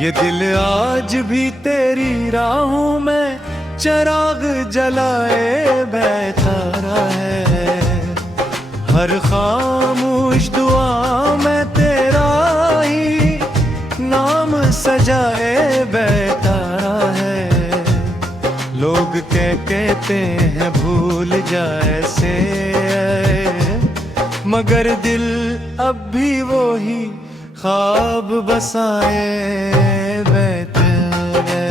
ये दिल आज भी तेरी राहों में चिराग जलाए बैठा है। हर खामोश दुआ में तेरा ही नाम सजाए बैठा है। लोग कहते हैं भूल जाए से, मगर दिल अब भी वो ही ख्वाब बसाए बैठे हैं।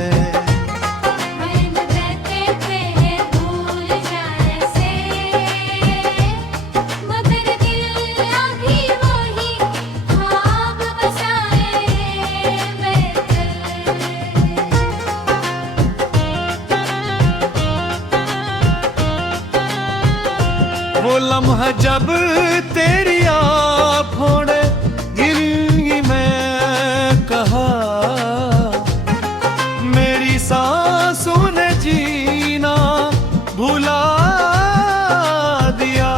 वो लम्हा जब तेरी आँखों ने गिरी, मैं कहा मेरी सांसों ने जीना भुला दिया।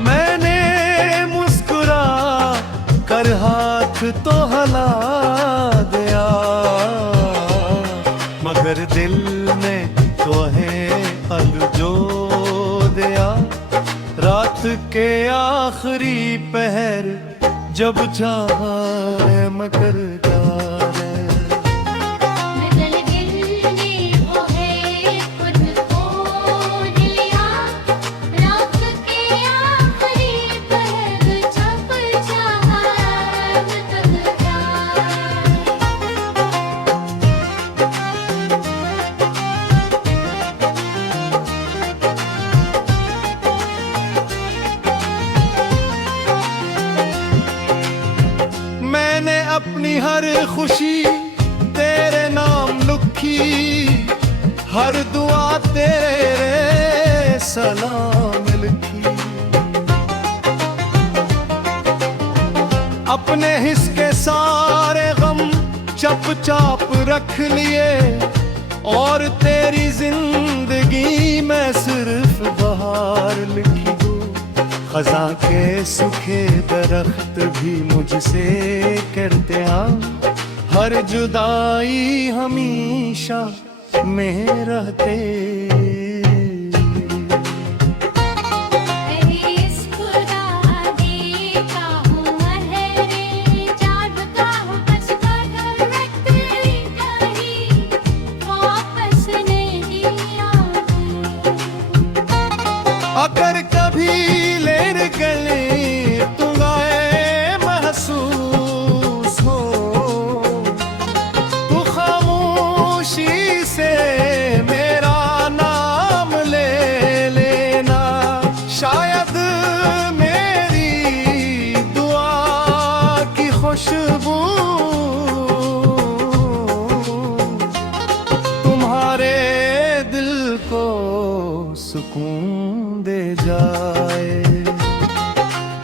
मैंने मुस्कुरा कर हाथ तो हला दिया, मगर दिल ने तो है अलझो दिया। रात के आखिरी पहर जब चाहा मकर जाने, रात के आखिरी पहर जब चाहा मकर जाने। मैंने अपनी हर खुशी तेरे नाम लिखी, हर दुआ तेरे सलाम लिखी। अपने हिस्से के सारे गम चप चाप रख लिए, और तेरी जिंदगी में सिर्फ बहार लिखी। खज़ां के सूखे दरख्त भी मुझसे करते हाँ, हर जुदाई हमेशा में रहते। अगर कभी लेर गले तुम्हें महसूस हो, तो खामोशी से मेरा नाम ले लेना। शायद मेरी दुआ की खुशबू तुम्हारे दिल को सुकून दे जाए।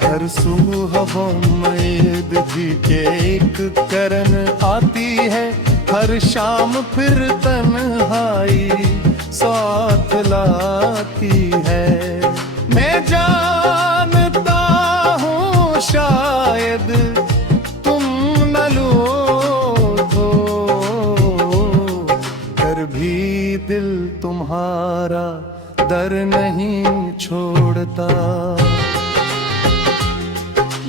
हर सुबह उम्मीद भी के एक करन आती है, हर शाम फिर तन्हाई साथ लाती है। मैं जानता हूँ शायद तुम न लौटो, फिर भी दिल तुम्हारा दर नहीं छोड़ता।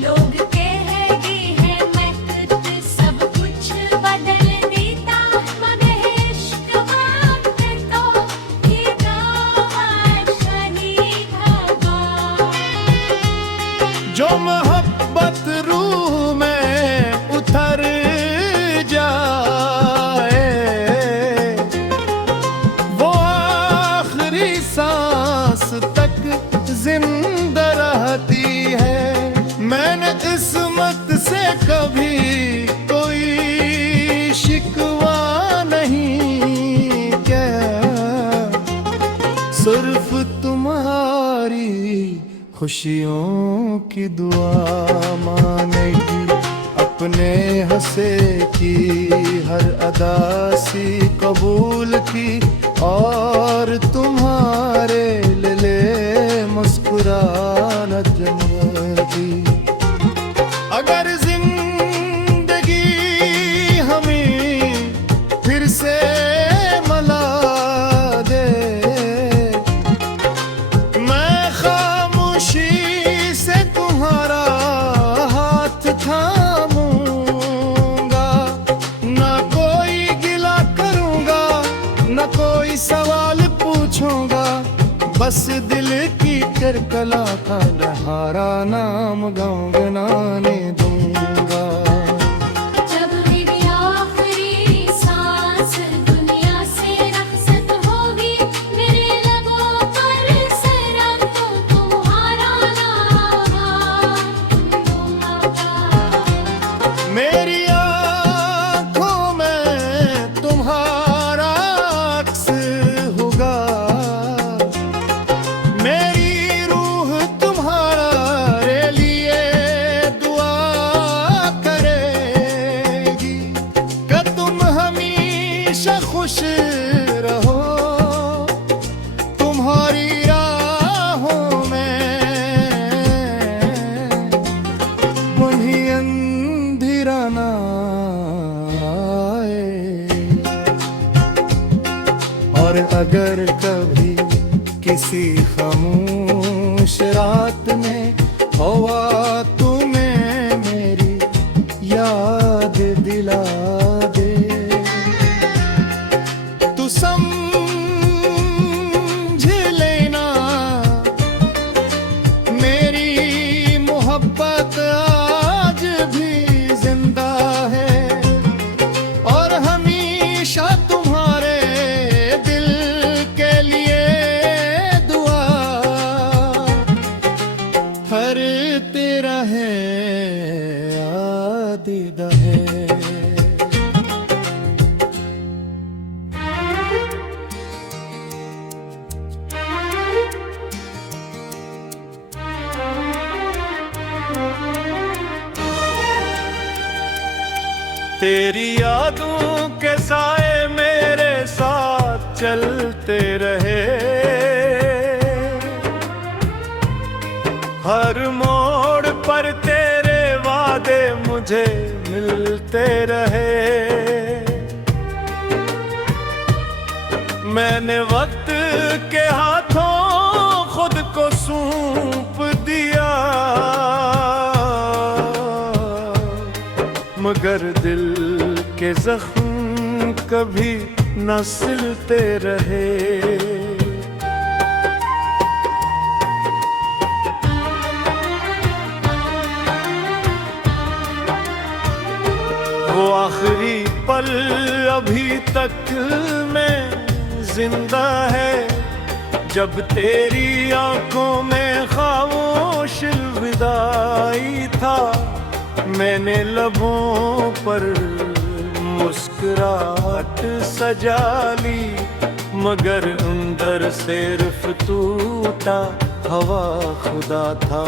लोग कहते हैं वक्त सब कुछ बदल देता, मगर इश्क वक्त तो ये शहीद धागा। जो मोहब्बत रूह में उतर जाए, वो आखिरी सांस तक जिंदा रहती है। मैंने किस्मत से कभी कोई शिकवा नहीं किया, सिर्फ तुम्हारी खुशियों की दुआ मानेगी। अपने हंसे की हर अदा सी कबूल की, और तुम्हारे ले मुस्कुराना जमती। अगर जिंदगी हमें कला का लहारा नाम गुनगुनाने दूंगा। जब मेरी आखिरी सांस दुनिया से रखसत होगी, मेरे लबों पर सरम तो तुम्हारा नाम गुनगुनाऊंगा। मेरी आँखों में तुम्हारा अक्स होगा, मेरी रूह तुम्हारे लिए दुआ करेगी कि तुम हमेशा खुश रहो। तुम्हारी राहों में उन्हीं अंधेरा ना आए। और अगर कभी किसी खामोश रात में हवा तुम्हें मेरी याद दिला दे, तो समझ लेना मेरी मोहब्बत आज भी जिंदा है। और हमेशा तुम्हारे दिल के लिए दुआ करते रहे आदीदा है। तेरी यादों के साए मेरे साथ चलते रहे, हर मोड़ पर तेरे वादे मुझे मिलते रहे। मैंने वक्त के हाथों खुद को सौंप दिया, मगर दिल के जख्म कभी न सिलते रहे। वो आखिरी पल अभी तक में जिंदा है, जब तेरी आंखों में खामोश विदाई था। मैंने लबों पर मुस्कुराहट सजा ली, मगर अंदर सिर्फ टूटा हवा खुदा था।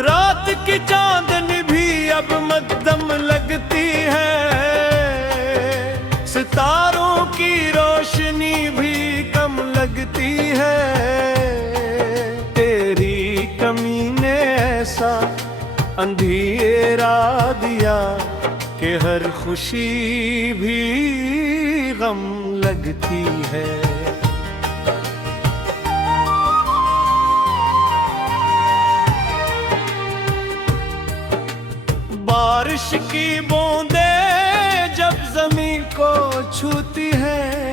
रात की चांदनी भी अब मध्यम लगती है, सितारों की रोशनी भी कम लगती है। तेरी कमी ने ऐसा अंधेरा दिया कि हर खुशी भी गम लगती है। बारिश की बूंदें जब जमीन को छूती हैं,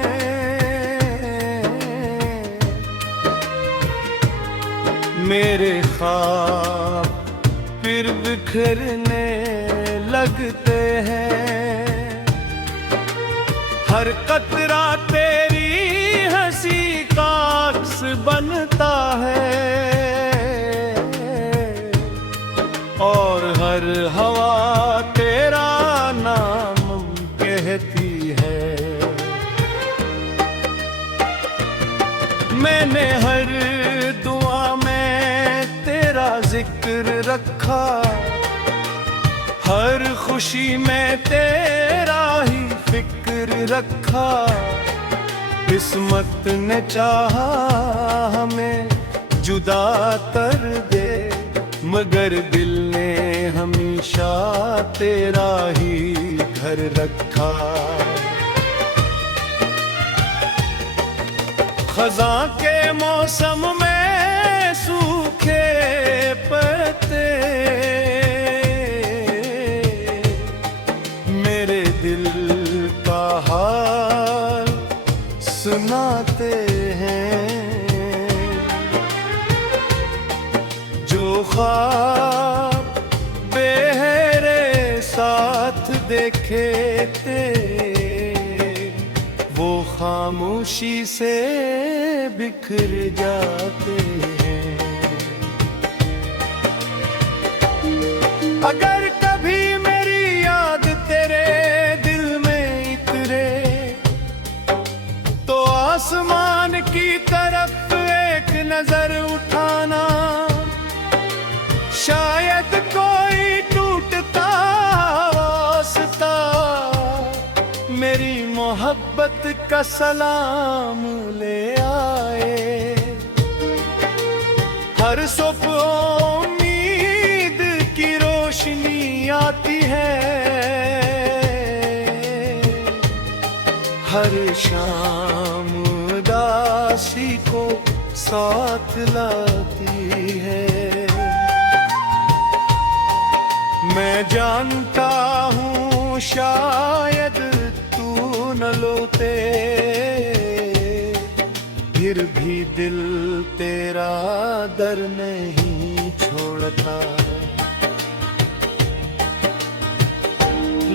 मेरे ख्वाब फिर बिखरने लगते हैं। हर कतरा तेरी हंसी का अक्स बनता है, और हर हवा तेरा नाम कहती है। मैंने हर दुआ में तेरा जिक्र रखा, हर खुशी में तेरा ही फिक्र रखा। किस्मत ने चाहा हमें जुदा कर दे, मगर दिल ने हमेशा तेरा ही घर रखा। खज़ां के मौसम में सूखे पत्ते मेरे दिल का हाल सुनाते हैं। ख्वाब बेहरे साथ देखे थे, वो खामोशी से बिखर जाते हैं। अगर कभी मेरी याद तेरे दिल में उतरे, तो आसमान की तरफ एक नजर उठाना। शायद कोई टूटता वास्ता मेरी मोहब्बत का सलाम ले आए। हर सुबह उम्मीद की रोशनी आती है, हर शाम उदासी को साथ लाती है। मैं जानता हूँ शायद तू न लौटे, फिर भी दिल तेरा दर नहीं छोड़ता।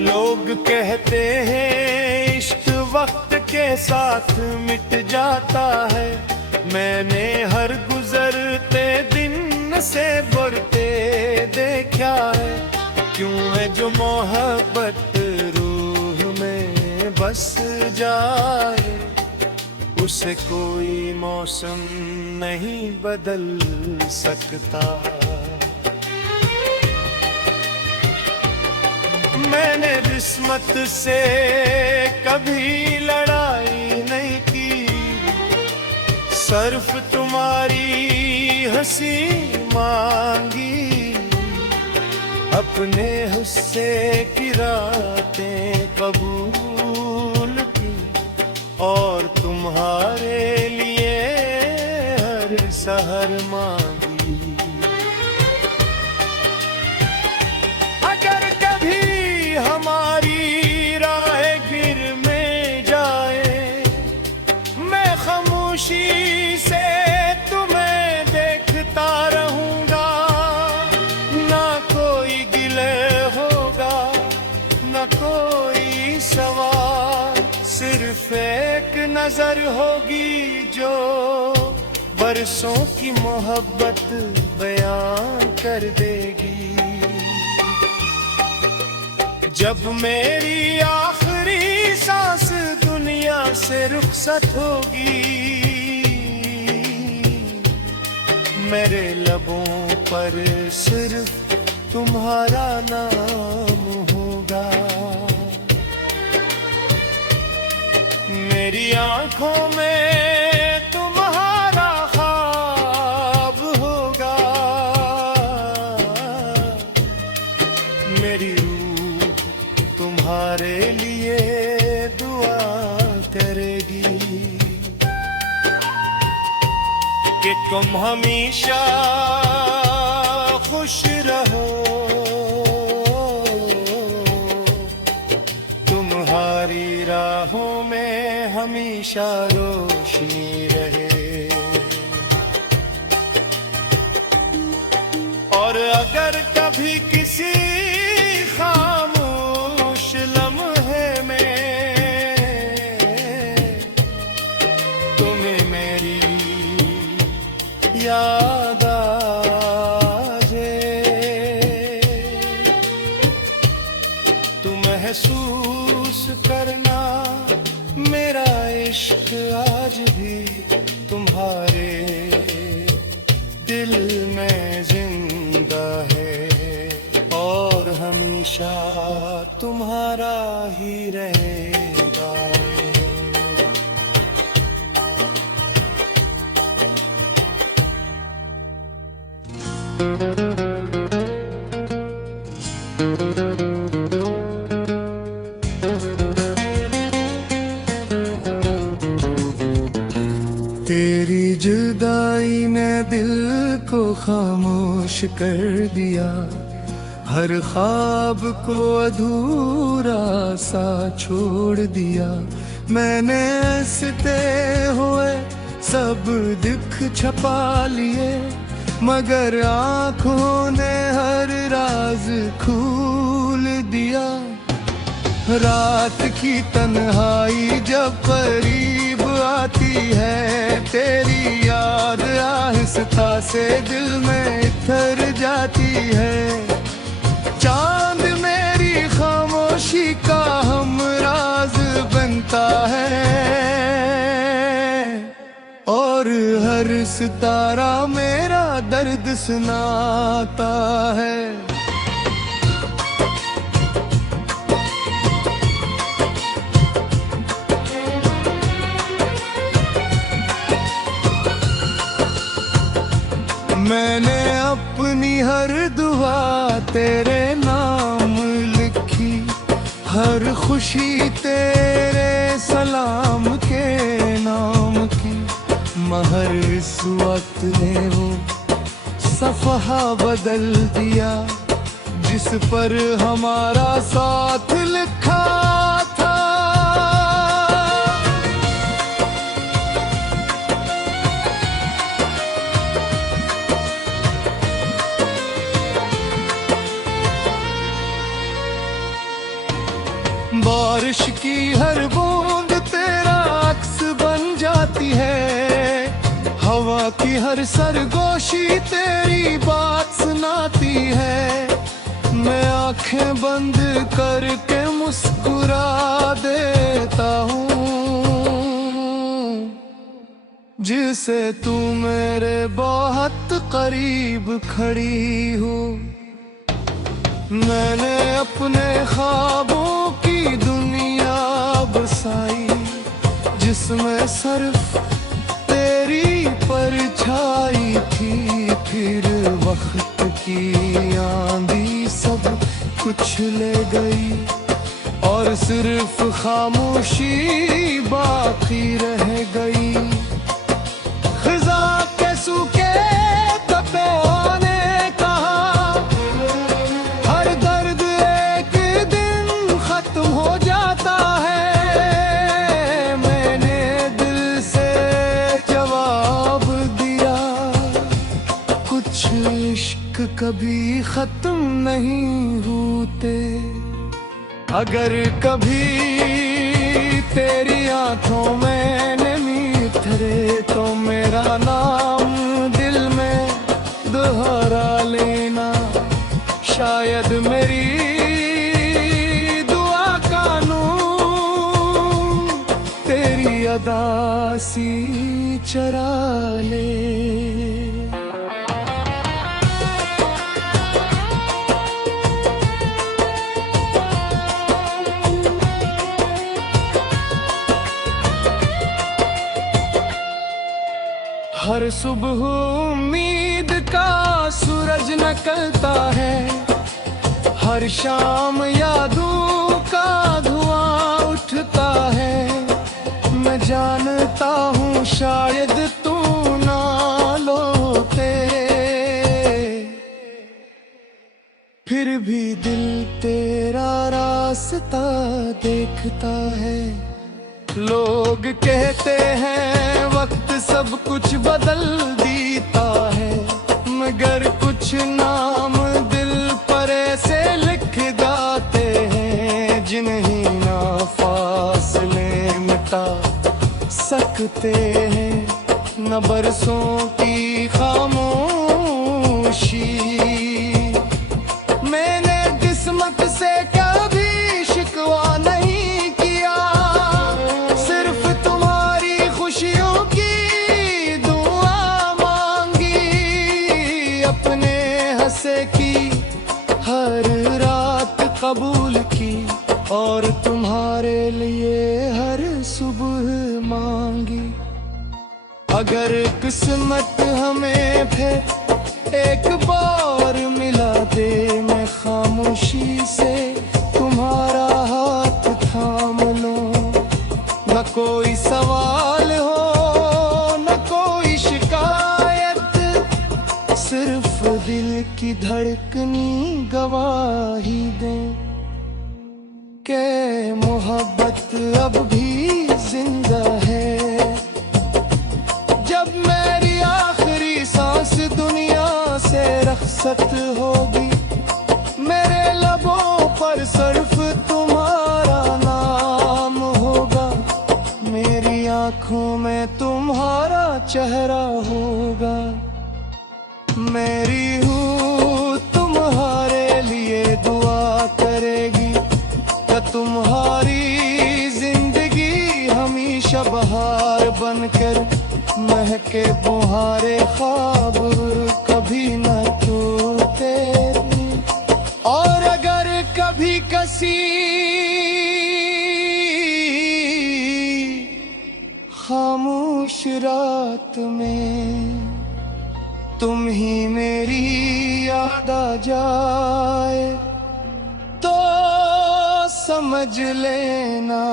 लोग कहते हैं इश्क वक्त के साथ मिट जाता है, मैंने हर गुजरते दिन से बढ़ते देखा है। क्यों है जो मोहब्बत रूह में बस जाए, उसे कोई मौसम नहीं बदल सकता। मैंने किस्मत से कभी लड़ाई नहीं की, सिर्फ तुम्हारी हंसी मांगी। अपने हुस्से की रातें कबूल की, और तुम्हारे लिए हर सहर मांगी। अगर कभी हमारी राहें फिर में जाए, मैं खामोशी से तुम्हें देखता रहूंगा। ना कोई गिले होगा, ना कोई सवाल, सिर्फ एक नजर होगी जो बरसों की मोहब्बत बयान कर देगी। जब मेरी आखिरी सांस दुनिया से रुखसत होगी, मेरे लबों पर सिर्फ तुम्हारा नाम होगा। मेरी आंखों में तुम्हारा ख्वाब होगा, मेरी रूह तुम्हारे लिए दुआ करेगी कि तुम हमेशा खुश रहो, तुम्हारी राहों में हमेशा रोशनी रहे। और अगर कभी किसी खामोश लम्हे में तुम्हें मेरी याद आ जाए, तो महसूस करना मेरा इश्क आज भी तुम्हारे दिल में जिंदा है, और हमेशा तुम्हारा ही रहेगा। तेरी जुदाई ने दिल को खामोश कर दिया, हर ख्वाब को अधूरा सा छोड़ दिया। मैंने हंसते हुए सब दुख छपा लिए, मगर आँखों ने हर राज खोल दिया। रात की तन्हाई जब करीब आती है, तेरी याद आहिस्ता से दिल में इतर जाती है। चांद मेरी खामोशी का हमराज बनता है, और हर सितारा मेरा दर्द सुनाता है। मैंने अपनी हर दुआ तेरे नाम लिखी, हर खुशी तेरे सलाम के नाम की। मगर इस वक्त ने वो सफ़हा बदल दिया, जिस पर हमारा साथ लिखा था। बारिश की हर बूंद तेरा अक्स बन जाती है, हवा की हर सरगोशी तेरी बात सुनाती है। मैं आंखें बंद करके मुस्कुरा देता हूँ, जिसे तू मेरे बहुत करीब खड़ी हो। मैंने अपने ख्वाबों की दुनिया बसाई, जिसमें सिर्फ तेरी परछाई थी। फिर वक्त की आंधी सब कुछ ले गई, और सिर्फ खामोशी बाकी रह गई। खिज़ा के सूखे तपों ने कहा, हर दर्द एक दिन खत्म हो जाता है। मैंने दिल से जवाब दिया, कुछ इश्क कभी खत्म नहीं होते। अगर कभी तेरी आंखों में नमी उतरे, तो मेरा नाम दिल में दोहरा लेना। शायद मेरी दुआ का नूर तेरी अदा सी चरा ले। हर सुबह उम्मीद का सूरज निकलता है, हर शाम यादों का धुआं उठता है। मैं जानता हूँ शायद तू ना लौटे, फिर भी दिल तेरा रास्ता देखता है। लोग कहते हैं वक्त सब कुछ बदल देता है, मगर कुछ नाम दिल पर ऐसे लिख जाते हैं, जिन्हें ना फासले मिटा सकते हैं, न बरसों की खामोशी। मैंने किस्मत से कभी शिकवा नहीं किया, सिर्फ तुम्हारी खुशियों की दुआ मांगी। अपने हंसे की हर रात कबूल की, और तुम्हारे लिए हर सुबह मांगी। अगर किस्मत हमें फिर एक बार मिला दे, मैं खामोशी से तुम्हारा हाथ थाम लूं। न कोई सवाल हो न कोई शिकायत, सिर्फ दिल की धड़कनी गवाही दे के मोहब्बत अब भी जिंदा है। जब मेरी आखिरी सांस दुनिया फुर्सत होगी, मेरे लबों पर सिर्फ तुम्हारा नाम होगा, मेरी आंखों में तुम्हारा चेहरा होगा। मेरी रूह तुम्हारे लिए दुआ करेगी, क्या तुम्हारी जिंदगी हमेशा बहार बनकर महके, तुम्हारे ख्वाब कभी न टूटे। और अगर कभी किसी खामोश रात में तुम ही मेरी याद आ जाए, तो समझ लेना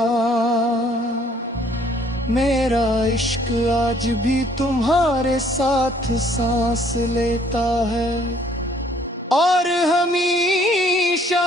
मेरा इश्क आज भी तुम्हारे साथ सांस लेता है और हमेशा